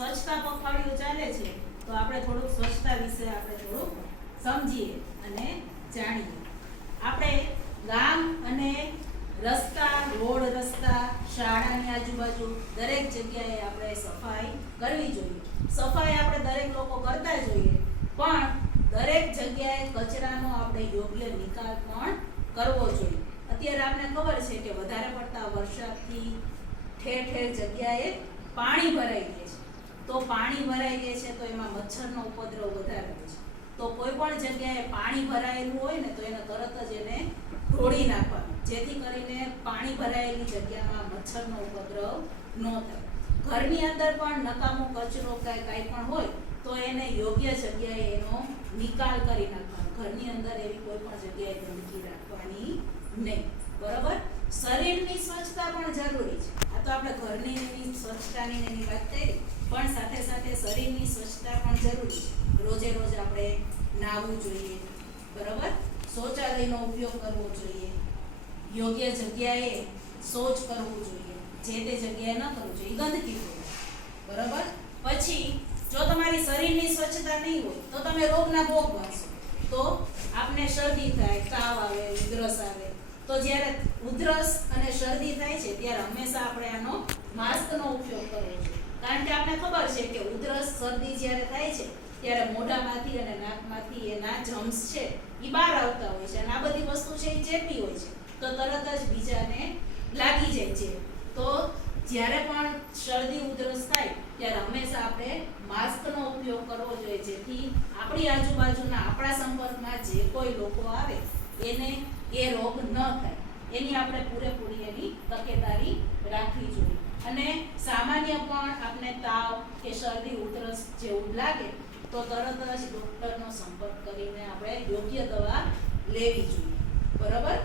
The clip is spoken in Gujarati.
સ્વચ્છતા પખવાડિયું ચાલે છે તો આપણે થોડુંક સ્વચ્છતા વિશે આપણે થોડુંક સમજીએ અને જાણીએ. આપણે ગામ અને રસ્તા, રોડ રસ્તા, શાળાની આજુબાજુ દરેક જગ્યાએ આપણે સફાઈ કરવી જોઈએ. સફાઈ આપણે દરેક લોકો કરતા જોઈએ, પણ દરેક જગ્યાએ કચરાનો આપણે યોગ્ય નિકાલ પણ કરવો જોઈએ. અત્યારે આપણે ખબર છે કે વધારે પડતા વરસાદથી ઠેર ઠેર જગ્યાએ પાણી ભરાઈ જાય છે. તો પાણી ભરાઈ જાય છે તો એમાં મચ્છરનો ઉપદ્રવ વધારે હોય છે. તો કોઈ પણ જગ્યાએ પાણી ભરાયેલું હોય ને તો એને તરત જ એને ઢોળી નાખવાનું, જેથી કરીને પાણી ભરાયેલી જગ્યામાં મચ્છરનો ઉપદ્રવ ન થાય. ઘરની અંદર પણ નકામો કચરો કાંઈ પણ હોય તો એને યોગ્ય જગ્યાએ એનો નિકાલ કરી નાખવાનો. ઘરની અંદર એવી કોઈ પણ જગ્યાએ ગંદકી રાખવાની નહીં. બરાબર? શરીરની સ્વચ્છતા પણ જરૂરી છે. આ તો આપણે ઘરની સ્વચ્છતાની એની વાત કરી, પણ સાથે સાથે શરીરની સ્વચ્છતા પણ જરૂરી છે. રોજે રોજ આપણે નાહવું જોઈએ. બરાબર? શૌચાલયનો ઉપયોગ કરવો જોઈએ. યોગ્ય જગ્યાએ શૌચ કરવું જોઈએ. જે તે જગ્યાએ ન કરવું જોઈએ, ગંદકી હોય. બરાબર? પછી જો તમારી શરીરની સ્વચ્છતા નહીં હોય તો તમે રોગના ભોગ બનશો. તો આપને શરદી થાય, તાવ આવે, ઉધરસ આવે. તો જ્યારે ઉધરસ અને શરદી થાય છે ત્યારે હંમેશા આપણે આનો માસ્કનો ઉપયોગ કરવો જોઈએ. કારણ કે આપણે ખબર છે કે ઉધરસ, શરદી જ્યારે થાય છે ત્યારે મોઢામાંથી અને નાકમાંથી એના જમ્સ છે એ બહાર આવતા હોય છે, અને આ બધી વસ્તુ છે એ ચેપી હોય છે. તો તરત જ બીજાને લાગી જાય છે. તો જ્યારે પણ શરદી ઉધરસ થાય ત્યારે હંમેશા આપણે માસ્કનો ઉપયોગ કરવો જોઈએ, જેથી આપણી આજુબાજુના આપણા સંપર્કમાં જે કોઈ લોકો આવે એને એ રોગ ન થાય. એની આપણે પૂરેપૂરી એની તકેદારી રાખવી જોઈએ. અને સામાન્ય પણ આપણે તાવ કે શરદી ઉધરસ જેવું લાગે તો તરત જ ડૉક્ટરનો સંપર્ક કરીને આપણે યોગ્ય દવા લેવી જોઈએ. બરાબર?